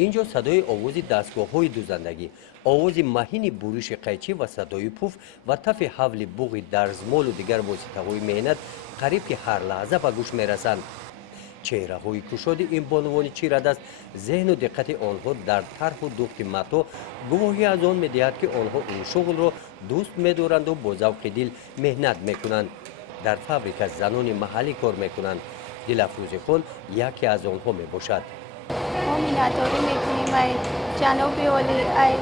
اینجا صدای آواز دستگاه‌های دوزندگی، آواز مهین بورش قیچی و صدای پوف و تف حول بوق درزمال و دیگر واسطه‌های مهنت قریب که هر لحظه به گوش می‌رسند. چهره‌های گشاد این بانوان چیره‌دست ذهن و دقت آنها در طرح و دوخت متاع گواهی از آن می‌دهد که آنها این شغل را دوست می‌دارند و با ذوق دل مهنت می‌کنند. در فابریک زنان محلی کار می‌کنند. دلافروز خود یکی از آنها میباشد. ما می‌نداری می‌کنیم ای جناب عالی ای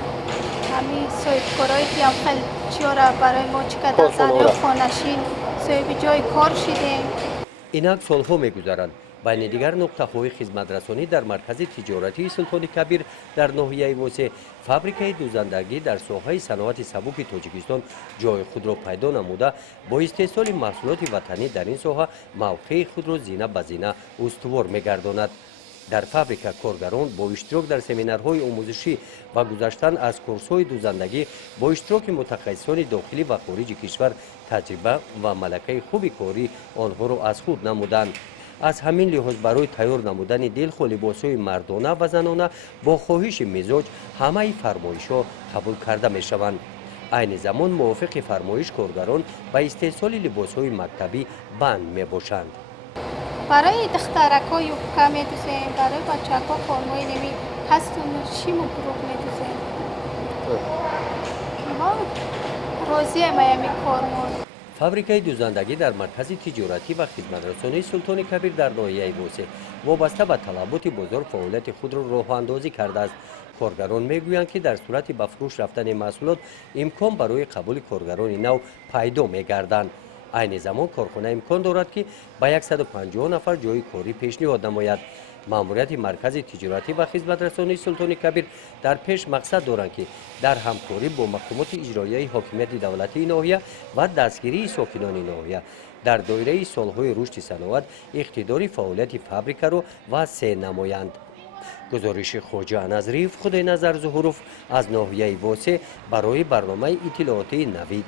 همین صاحبکارایی که هم خیلی چیارا برای ما چقدر زنای خانشین صاحب جای کار شدیم. اینک سالها می‌گذرند. بین دیگر نقطه‌های خدمت‌رسانی در مرکز تجارتی سلطان کبیر در ناحیه واسه فابریکه دوزندگی در ساحه صنعت سبک تاجیکستان جای خود را پیدا نموده با استحصال محصولات وطنی در این ساحه موقع خود را زینه به زینه استوار می‌گرداند. در فابریکه کارگران با اشتراک در سمینارهای آموزشی و گذشتن از کورس‌های دوزندگی با اشتراک متخصصان داخلی و خارج کشور تجربه و ملکه خوبی کاری آنها را از خود نمودند. از همین لحاظ برای تیار نمودن دلخو لباس‌های مردانه و زنانه با خواهش مزاج همه فرمایش‌ها قبول کرده می‌شوند. عین زمان موافق فرمایش کارگران به استحصال لباس‌های مکتبی بند می‌باشند. برای دخترک‌ها یوبکه می‌دوزیم، برای بچه‌ها فرمای نمی هستون شیمو گروه می‌دوزیم. ما راضی‌ام همین کارمون. فابریکه دوزندگی در مرکز تجارتی و خدمت‌رسانی سلطان کبیر در ناحیه واسه وابسته به طلبات بازار فعالیت خود را راه اندازی کرده است. کارگران میگویند که در صورت به فروش رفتن محصولات امکان برای قبول کارگران نو پیدا می‌گردند. عین زمان کارخانه امکان دارد که به 150 نفر جای کاری پیشنهاد نماید. ماموریت مرکز تجارتی و خدمت‌رسانی سلطان کبیر در پیش مقصد دارند که در همکاری با مقامات اجرایی حاکمیت دولتی ناحیه و دستگیری ساکنان ناحیه در دایره سالهای رشد صنعت اقتدار فعالیت فابریکه را وسیع نمایند. گزارش خواجه نظریف خدای نظر ظهوروف از ناحیه واسه برای برنامه اطلاعاتی نوید.